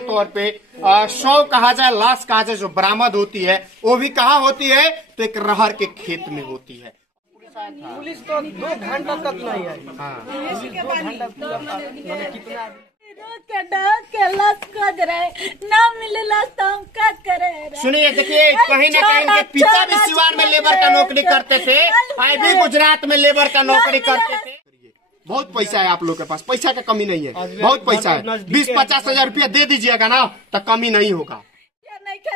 तौर पे 100 कहा जाए, लाश कहा जाए जो बरामद होती है वो भी कहाँ होती है, तो एक रहर के खेत में होती है। पुलिस तो 2 घंटा तक नहीं आई। हाँ। सुनिए, देखिए कहीं ना कहीं इनके पिता भी सिवान में लेबर का नौकरी करते थे, भाई भी गुजरात में लेबर का नौकरी करते थे। बहुत पैसा है आप लोग के पास, पैसा का कमी नहीं है, बहुत पैसा है। 20-50 हजार रुपया दे दीजिएगा ना तो कमी नहीं होगा।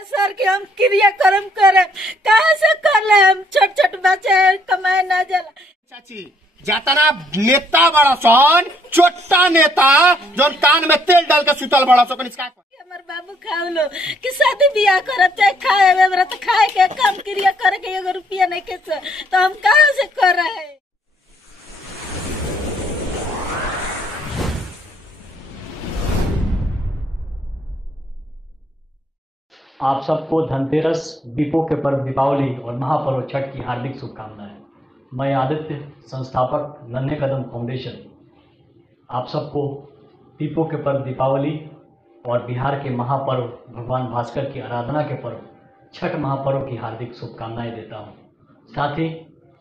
सर के हम क्रियाक्रम करे कहाँ से कर ले, हम छोट छोट बच्चे कमाए ना जला। चाची जाता ना नेता बड़ा सन, छोटा नेता जो कान में तेल डाल के सुतल बड़ा सन, इसका हमारे बाबू खाओ लो कि शादी ब्याह करब चाहे खाए तो खाए के काम क्रिया करे के 1 रुपया नहीं के तो हम कहाँ से कर रहे हैं। आप सबको धनतेरस, दीपों के पर्व दीपावली और महापर्व छठ की हार्दिक शुभकामनाएं। मैं आदित्य, संस्थापक नन्हे कदम फाउंडेशन, आप सबको दीपों के पर्व दीपावली और बिहार के महापर्व भगवान भास्कर की आराधना के पर्व छठ महापर्व की हार्दिक शुभकामनाएं देता हूं। साथ ही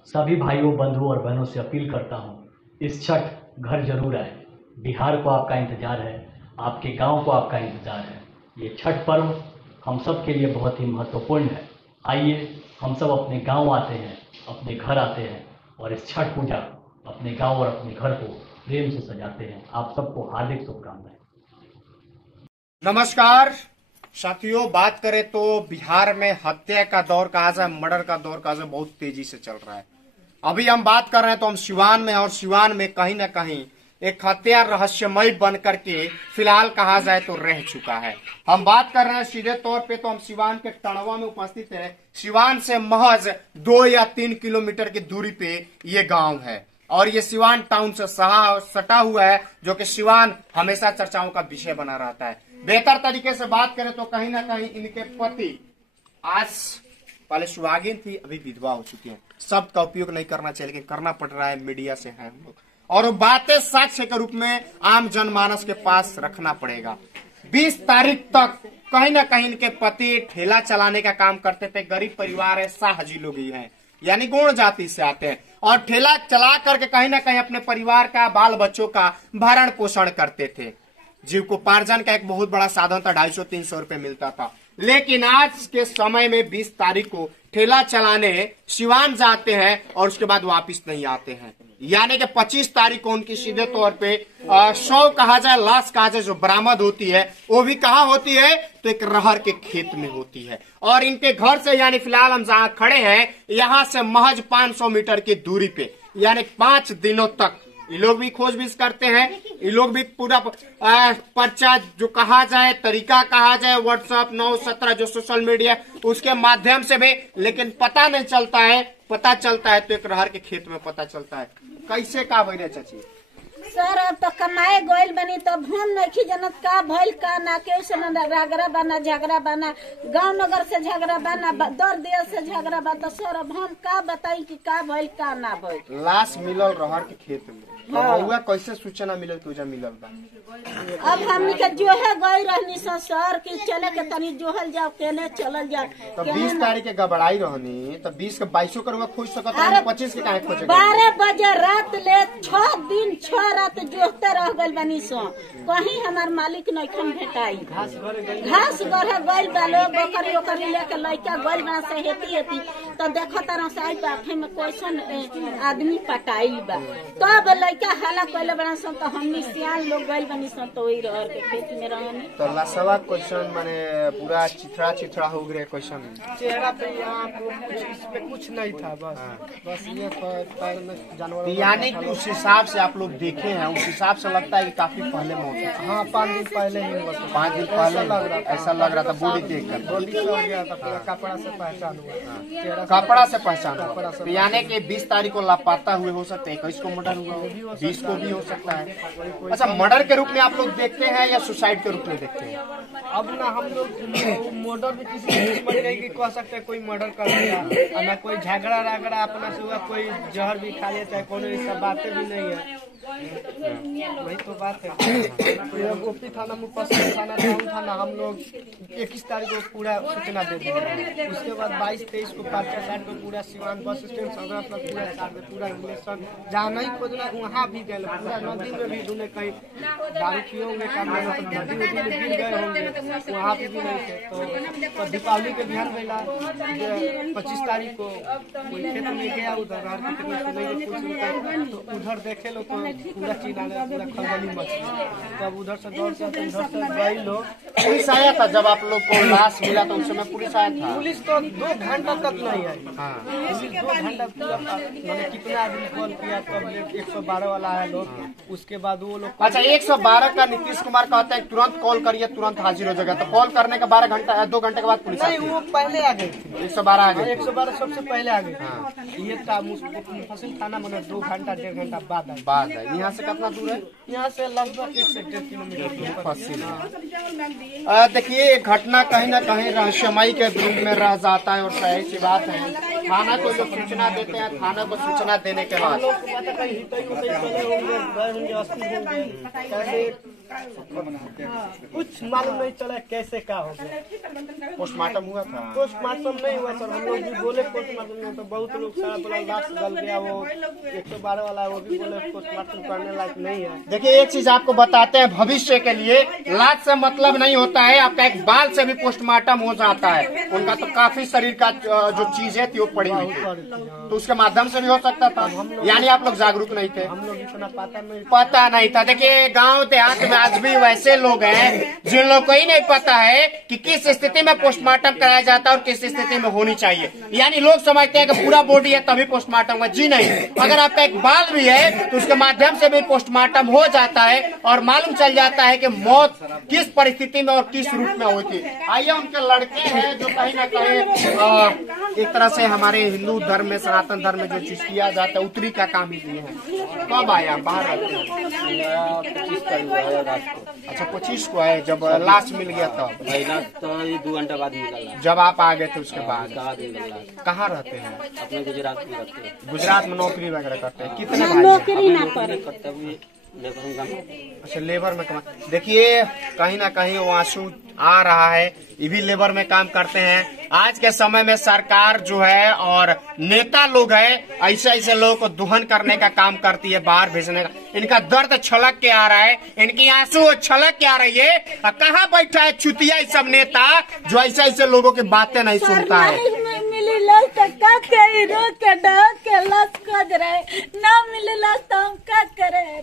सभी भाइयों, बंधुओं और बहनों से अपील करता हूं, इस छठ घर जरूर आए। बिहार को आपका इंतजार है, आपके गाँव को आपका इंतजार है। ये छठ पर्व हम सब के लिए बहुत ही महत्वपूर्ण है। आइए हम सब अपने गांव आते हैं, अपने घर आते हैं और इस छठ पूजा अपने गांव और अपने घर को प्रेम से सजाते हैं। आप सबको हार्दिक शुभकामनाएं। नमस्कार साथियों, बात करें तो बिहार में हत्या का दौर कहा जाए, मर्डर का दौर कहा जाए, बहुत तेजी से चल रहा है। अभी हम बात कर रहे हैं तो हम सिवान में, और सिवान में कहीं ना कहीं एक हत्या रहस्यमय बन करके फिलहाल कहा जाए तो रह चुका है। हम बात कर रहे हैं सीधे तौर पे तो हम सिवान के टणवा में उपस्थित है। सिवान से महज 2 या 3 किलोमीटर की दूरी पे ये गांव है और ये सिवान टाउन से सटा हुआ है, जो कि सिवान हमेशा चर्चाओं का विषय बना रहता है। बेहतर तरीके से बात करें तो कहीं ना कहीं इनके पति आज पहले सुहागिन थी, अभी विधवा हो चुकी है। शब्द का उपयोग नहीं करना चाहिए लेकिन करना पड़ रहा है, मीडिया से है हम लोग, और बातें साक्ष्य के रूप में आम जनमानस के पास रखना पड़ेगा। 20 तारीख तक कहीं ना कहीं इनके पति ठेला चलाने का काम करते थे। गरीब परिवार है, शाहजी लोग ही हैं, यानी गौड़ जाति से आते हैं, और ठेला चला करके कहीं ना कहीं अपने परिवार का, बाल बच्चों का भरण पोषण करते थे। जीविकोपार्जन का एक बहुत बड़ा साधन था, 250-300 रुपए मिलता था। लेकिन आज के समय में 20 तारीख को ठेला चलाने सिवान जाते हैं और उसके बाद वापस नहीं आते हैं। यानी कि 25 तारीख को उनकी सीधे तौर पे 100 कहा जाए, लाश कहा जाए जो बरामद होती है वो भी कहाँ होती है, तो एक रहर के खेत में होती है। और इनके घर से, यानी फिलहाल हम जहाँ खड़े हैं यहाँ से महज 500 मीटर की दूरी पे, यानी 5 दिनों तक ये लोग भी खोजबीन करते हैं। ये लोग भी पूरा पर्चा जो कहा जाए, तरीका कहा जाए, व्हाट्सएप 9-17 जो सोशल मीडिया उसके माध्यम से भी, लेकिन पता नहीं चलता है। पता चलता है तो एक रहर के खेत में पता चलता है। कैसे का भइल चाची? सर अब तो कमाए गोइल बनी तो हम नहीं जनत का भइल का ना के से रगड़ा बना, झगड़ा बना, गांव नगर से झगड़ा बना, दर देश से झगड़ा बना। तो सर अब हम का बताई कि का भइल का ना भइल। लाश मिलल रहर के खेत में, हुआ कैसे सूचना मिलल तुझे मिलल बा? अब हमनी के जो है गई रहनी सर की चले के तनी जोहल जाओ, केने चलल जाओ। तो 20 तारीख के गबड़ाई रहनी तो 20 के 22 करुआ खोज सकत है, 25 के काहे खोजे? 12 बजे रात ले 6 दिन 6 रात जोहते रह गइल बनी सो, कहीं हमार मालिक नहीं खन भेटाई। घास गढ़े गइल बालो, बकरी ओकरी लेके लइका गइल बना से हेती तो देखो तरह से आई बाफे में कैसन आदमी पटाइल बा। तब लइका हाला कइले बना सो तो हमनी सियान लोग गइल बनी सो तो वही रहर के खेत में रहनी। तो लसवा क्वेश्चन माने पूरा चिथड़ा हो गए क्वेश्चन, चेहरा पे यहाँ कुछ इसमें कुछ नहीं था, बस ये पैर में जानवर। यानी कि उस हिसाब से आप लोग देखे हैं, उस हिसाब से लगता है कि काफी पहले मौत हुई। हाँ 5 दिन पहले ही, 5 दिन पहले ऐसा लग रहा था। बॉडी देख कर बॉडी हो गया था, पूरा कपड़ा से पहचान हुआ, कपड़ा से पहचान हुआ। तो यानी कि 20 तारीख को लापता हुए हो सकते हैं, 21 को मर्डर हुआ, 20 को भी हो सकता है। अच्छा, मर्डर के रूप में आप लोग देखते हैं या सुसाइड के रूप में देखते हैं? अब ना हम लोग मर्डर भी किसी दुश्मन नहीं कि कह सकते कोई मर्डर कर दिया, ना कोई झगड़ा रगड़ा अपना से हुआ, कोई जहर भी खा लेता है, कोई सब बातें भी नहीं है। वही तो बात है। गोपी थाना, मुफस्सिल थाना, टाउन थाना हम लोग 21 तारीख को पूरा सूचना दे देंगे। उसके बाद 22-23 को पर्चा साट को पूरा सिवान बस स्टैंड सदर पूरा साट पूरा रिलेशन जहाँ नहीं खोजना वहाँ भी गए, पूरा नदी में भी ढूंढे, कहीं दारू पिए होंगे, नदी में गिर गए होंगे, वहाँ पे भी नहीं थे। तो दीपावली के बिहान बेला 25 तारीख को कोई खेत में गया, उधर तो उधर देखे लोग तो पूरा चीना पूरा खलबली मच गई। तब उधर से दौड़ से उधर से गई लोग। पुलिस आया था जब आप लोग को लाश मिला तो उस समय पुलिस आया था? पुलिस तो 2 घंटा तक नहीं आई। पुलिस 2 घंटा पूरा मैंने कितना आदमी कॉल किया, तब 112 वाला आया लोग। उसके बाद वो लोग अच्छा 112 का नीतीश कुमार कहते हैं तुरंत कॉल करिए, तुरंत हाजिर हो जाएगा। तो कॉल करने का 2 घंटे के बाद पुलिस नहीं, वो पहले आ गई थी। 112 आ गई। 112 सबसे पहले आ गई। ये था मुफस्सिल थाना मैंने 2 घंटा 1.5 घंटा बाद है। यहाँ से कितना दूर है? यहाँ से लगभग 1 से 1.5 किलोमीटर देखिए घटना कहीं न कहीं रहस्यमय के रूप में रह जाता है और सही सी बात है। थाना को जो सूचना देते हैं, थाना को सूचना देने के बाद कुछ मालूम नहीं चला कैसे क्या हो गया। पोस्टमार्टम हुआ था? पोस्टमार्टम नहीं हुआ सर, हम लोग भी बोले पोस्टमार्टम में, तो बहुत लोग सारा बोला लाश गल गया, वो 112 वाला वो भी बोले पोस्टमार्टम करने लायक नहीं है। देखिए एक चीज आपको बताते हैं, भविष्य के लिए लाश से मतलब नहीं होता है, आपका एक बाल से भी पोस्टमार्टम हो जाता है। उनका तो काफी शरीर का जो चीज है वो पड़ी हुई थी, तो उसके माध्यम से भी हो सकता था। यानी आप लोग जागरूक नहीं थे? हम लोग इतना पता नहीं था। देखिए गांव देहात में आज भी वैसे लोग हैं जिन लोगों को ही नहीं पता है कि किस स्थिति में पोस्टमार्टम कराया जाता है और किस स्थिति में होनी चाहिए। यानी लोग समझते हैं कि पूरा बॉडी है तभी पोस्टमार्टम हुआ। जी नहीं, अगर आपका एक बाल भी है तो उसके माध्यम से भी पोस्टमार्टम हो जाता है और मालूम चल जाता है कि मौत किस परिस्थिति में और किस रूप में हुई थी। आइए उनके लड़के हैं जो कहीं न कहीं एक तरह से हमारे हिंदू धर्म में, सनातन धर्म में जो चीज किया जाता है उत्तरी का काम ही किए हैं। कब आया बाहर रहते हैं? 25 तारीख को आया रात को। अच्छा 25 को आए, जब लाश मिल गया तब? लाश तो 2 घंटा बाद मिला। जब आप आ गए थे उसके बाद मिला। कहाँ रहते हैं? अपने गुजरात में रहते हैं। गुजरात में नौकरी वगैरह करते हैं? कितने भाई? नौकरी ना करे। करते हुए लेबर में काम। अच्छा लेबर में कमा। देखिए कहीं ना कहीं वो आंसू आ रहा है, ये भी लेबर में काम करते हैं। आज के समय में सरकार जो है और नेता लोग है ऐसे ऐसे लोगों को दुहन करने का काम करती है, बाहर भेजने का। इनका दर्द छलक के आ रहा है, इनकी आंसू छलक के आ रही है। कहाँ बैठा है चुतिया ये सब नेता जो ऐसे ऐसे लोगों की बातें नहीं सुनता है।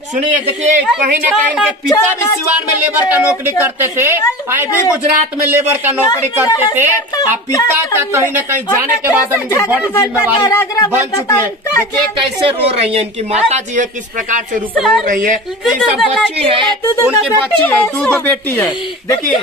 सुनिए देखिए कहीं ना कहीं इनके पिता भी सिवान में लेबर का नौकरी करते थे, भाई भी गुजरात में लेबर का नौकरी करते थे। अब पिता का कहीं न कहीं जाने के बाद इनकी बड़ी जिम्मेवारी बन चुकी है। देखिए कैसे रो रही है इनकी माता जी है, किस प्रकार से रो रही है। ये सब बच्ची है, उनकी बच्ची है, 2 बेटी है। देखिए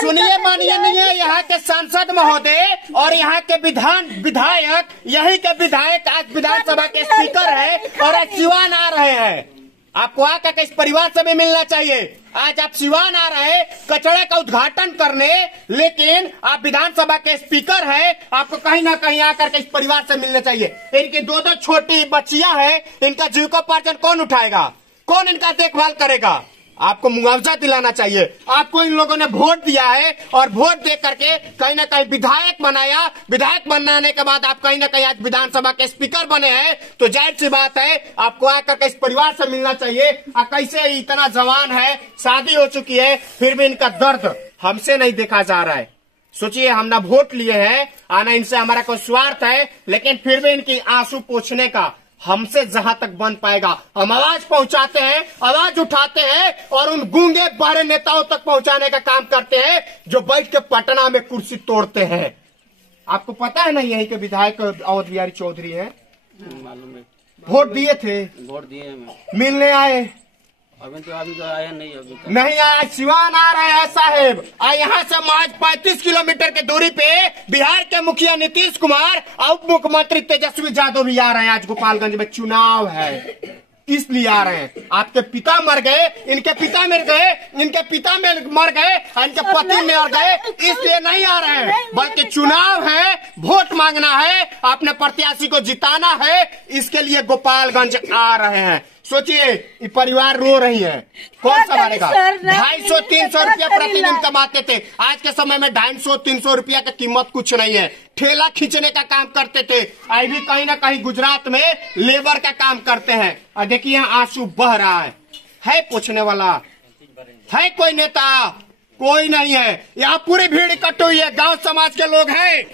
सुनिए, मानिए नहीं है यहाँ के सांसद महोदय और यहाँ के विधायक, यही के विधायक आज विधानसभा के स्पीकर है और आज सिवान आ रहे हैं। आपको आकर इस परिवार से भी मिलना चाहिए। आज आप सिवान आ रहे हैं कचड़े का उद्घाटन करने, लेकिन आप विधानसभा के स्पीकर हैं। आपको कहीं ना कहीं आकर के इस परिवार से मिलना चाहिए। इनकी 2 छोटी बच्चियां हैं, इनका जीविकोपार्जन कौन उठाएगा? कौन इनका देखभाल करेगा? आपको मुआवजा दिलाना चाहिए। आपको इन लोगों ने वोट दिया है और वोट दे करके कहीं ना कहीं विधायक बनाया। विधायक बनाने के बाद आप कहीं ना कहीं आज विधानसभा के स्पीकर बने हैं, तो जाहिर सी बात है आपको आकर के इस परिवार से मिलना चाहिए। कैसे इतना जवान है, शादी हो चुकी है, फिर भी इनका दर्द हमसे नहीं देखा जा रहा है। सोचिए हम ना वोट लिए हैं, आना इनसे हमारा कोई स्वार्थ है, लेकिन फिर भी इनकी आंसू पोंछने का हमसे जहां तक बन पाएगा हम आवाज पहुंचाते हैं, आवाज उठाते हैं और उन गूंगे बड़े नेताओं तक पहुंचाने का काम करते हैं जो बैठ के पटना में कुर्सी तोड़ते हैं। आपको पता है ना यही के विधायक अवध बिहारी चौधरी हैं? मालूम है। वोट दिए थे? वोट दिए, मिलने आए? अभी तो आया नहीं। अभी तो नहीं आया। सिवान आ रहे हैं साहेब। यहाँ से महज 35 किलोमीटर की दूरी पे बिहार के मुखिया नीतीश कुमार और उप मुख्यमंत्री तेजस्वी यादव भी आ रहे हैं। आज गोपालगंज में चुनाव है, इसलिए आ रहे हैं। आपके पिता मर गए, इनके पिता मर गए, इनके पिता मर गए, इनके पति मर गए, इसलिए नहीं आ रहे हैं। बल्कि चुनाव है, वोट मांगना है, अपने प्रत्याशी को जिताना है, इसके लिए गोपालगंज आ रहे हैं। सोचिए ये परिवार रो रही है, कौन संभालेगा? 250-300 रुपया प्रतिदिन कमाते थे, आज के समय में 250-300 रुपया की कीमत कुछ नहीं है। ठेला खींचने का काम करते थे, आज भी कहीं ना कहीं गुजरात में लेबर का काम करते हैं। और देखिए यहाँ आंसू बह रहा है पूछने वाला है कोई नेता? कोई नहीं है। यहाँ पूरी भीड़ इकट्ठी हुई है, गांव समाज के लोग हैं,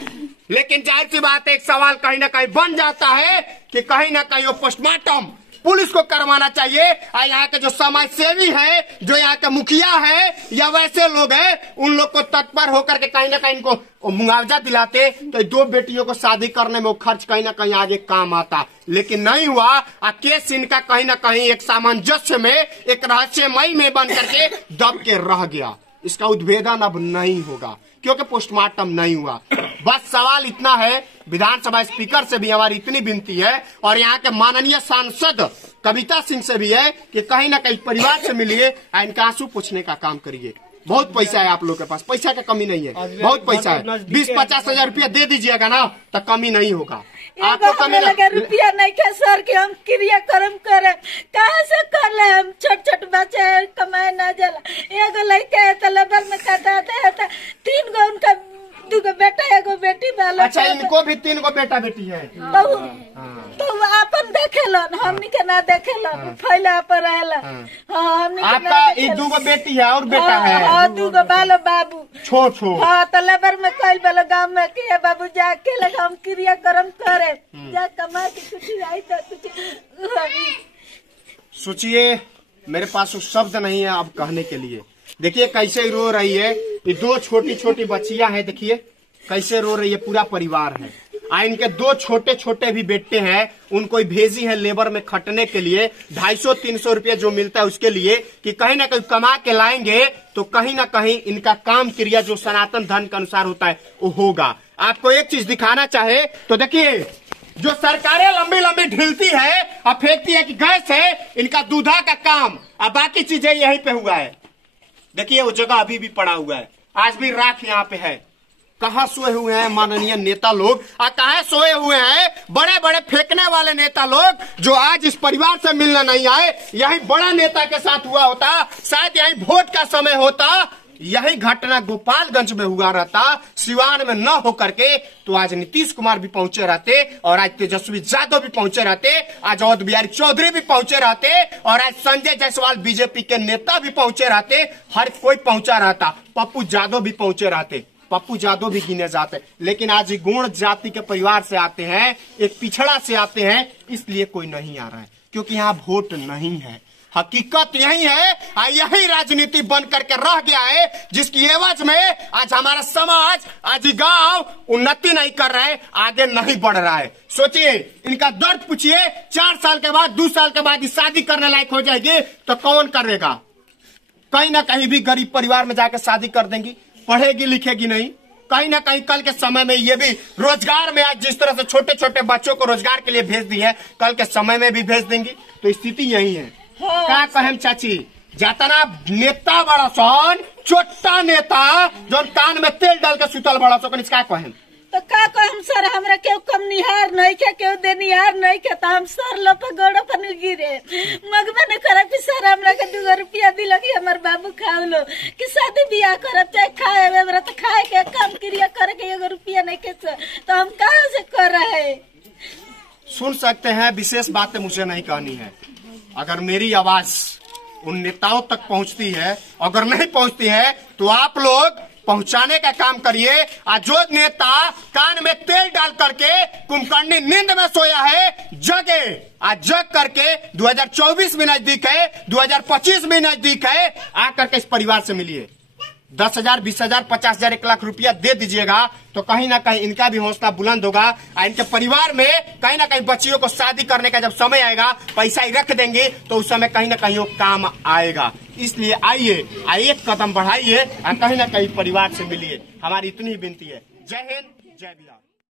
लेकिन जाहिर सी बात है एक सवाल कहीं ना कहीं बन जाता है कि कहीं ना कहीं वो पोस्टमार्टम पुलिस को करवाना चाहिए। और यहाँ के जो समाज सेवी है, जो यहाँ के मुखिया है या वैसे लोग हैं, उन लोग को तत्पर होकर के कहीं ना कहीं इनको मुआवजा दिलाते तो 2 बेटियों को शादी करने में वो खर्च कहीं ना कहीं आगे काम आता, लेकिन नहीं हुआ। केस इनका कहीं ना कहीं एक सामंजस्य में, एक रहस्यमय में बन करके दब के रह गया। इसका उद्भेदन अब नहीं होगा क्योंकि पोस्टमार्टम नहीं हुआ। बस सवाल इतना है, विधानसभा स्पीकर से भी हमारी इतनी विनती है और यहाँ के माननीय सांसद कविता सिंह से भी है कि कहीं ना कहीं परिवार से मिलिए, इनका आंसू पूछने का काम करिए। बहुत पैसा है आप लोग के पास, पैसा का कमी नहीं है, बहुत पैसा है। 20-50 हजार रुपया दे दीजिएगा ना तो कमी नहीं होगा। आपको कमी लगे रुपया नहीं के सर के हम क्रियाक्रम करे, कहाँ से कर ले? हम छोट बच्चे कमाए ना जला। एगो लड़का है तो लेबर में कटाते है, 3 गो उनका 2 गो बेटा 1 गो बेटी वाला। अच्छा, इनको भी 3 गो बेटा बेटी है तो अपन देखेलन, हमनी के ना देखेलन, फैला पर रहेला। आपका 2 गो बेटी है और बेटा है? हाँ, 2 गो बालो बाबू छोट। हाँ, तो लेबर में कल वाला गाँव में के बाबू जाके लगा हम क्रियाक्रम करे, जा कमा के कुछ आई तो कुछ। सोचिए, मेरे पास वो शब्द नहीं है अब कहने के लिए। देखिए कैसे रो रही है, ये 2 छोटी बच्चियां हैं, देखिए कैसे रो रही है, पूरा परिवार है। इनके 2 छोटे भी बेटे हैं, उनको भेजी है लेबर में खटने के लिए, 250-300 रुपया जो मिलता है उसके लिए, कि कहीं ना कहीं कमा के लाएंगे तो कहीं ना कहीं इनका काम क्रिया जो सनातन धर्म के अनुसार होता है वो होगा। आपको एक चीज दिखाना चाहे तो देखिए, जो सरकारें लंबी ढीलती है और फेंकती है कि गैस है, इनका दूधा का काम और बाकी चीजें यहीं पे हुआ है। देखिए वो जगह अभी भी पड़ा हुआ है, आज भी राख यहाँ पे है। कहाँ सोए हुए हैं माननीय नेता लोग, और कहाँ सोए हुए हैं बड़े बड़े फेंकने वाले नेता लोग, जो आज इस परिवार से मिलने नहीं आए। यही बड़ा नेता के साथ हुआ होता, शायद यही वोट का समय होता, यही घटना गोपालगंज में हुआ रहता, सिवान में न होकर के, तो आज नीतीश कुमार भी पहुंचे रहते, और आज तेजस्वी यादव भी पहुंचे रहते, आज अवध बिहारी चौधरी भी पहुंचे रहते, और आज संजय जायसवाल बीजेपी के नेता भी पहुंचे रहते, हर कोई पहुंचा रहता, पप्पू यादव भी पहुंचे रहते, पप्पू यादव भी गिने जाते। लेकिन आज गुण जाति के परिवार से आते हैं, एक पिछड़ा से आते हैं, इसलिए कोई नहीं आ रहा है, क्योंकि यहाँ वोट नहीं है। हकीकत यही है, यही राजनीति बन करके रह गया है, जिसकी एवज में आज हमारा समाज, आज गांव उन्नति नहीं कर रहे, आगे नहीं बढ़ रहा है। सोचिए, इनका दर्द पूछिए, 4 साल के बाद 2 साल के बाद शादी करने लायक हो जाएगी तो कौन करेगा? कहीं ना कहीं भी गरीब परिवार में जाकर शादी कर देंगी, पढ़ेगी लिखेगी नहीं। कहीं ना कहीं कल के समय में ये भी रोजगार में, आज जिस तरह से छोटे बच्चों को रोजगार के लिए भेज दी है, कल के समय में भी भेज देंगी। तो स्थिति यही है। क्या कहें चाची, जातना नेता बड़ा सन, छोटा नेता जो कान में तेल डाल के सुतल बड़ा सो, क्या कहें? तो का कहम सर, हमरा केहू कम निहार नहीं के, केहू देनिहार नहीं के, तो हम सर लपा गोड़ पर गिरे मगबे न करब कि सर हमरा के 2 रुपया दिलक कि हमर बाबू खाओ लो, कि शादी बियाह करब चाहे खाए हमरा, तो खाए के काम क्रिया करे के 1 रुपया नहीं के सर, तो हम कहाँ से कर रहे? सुन सकते हैं, विशेष बातें मुझे नहीं कहनी है। अगर मेरी आवाज उन नेताओं तक पहुंचती है, अगर नहीं पहुंचती है तो आप लोग पहुंचाने का काम करिए। आज जो नेता कान में तेल डाल करके कुंभकर्णी नींद में सोया है, जगे, आज जग करके 2024 भी नजदीक है, 2025 भी नजदीक है, आकर के इस परिवार से मिलिए। 10,000, 20,000, 50,000, 1 लाख रुपया दे दीजिएगा तो कहीं ना कहीं इनका भी हौसला बुलंद होगा। इनके परिवार में कहीं ना कहीं बच्चियों को शादी करने का जब समय आएगा, पैसा ही रख देंगे तो उस समय कहीं ना कहीं वो काम आएगा। इसलिए आइए, एक कदम बढ़ाइए और कहीं ना कहीं परिवार से मिलिए। हमारी इतनी ही विनती है। जय हिंद, जय बिहार।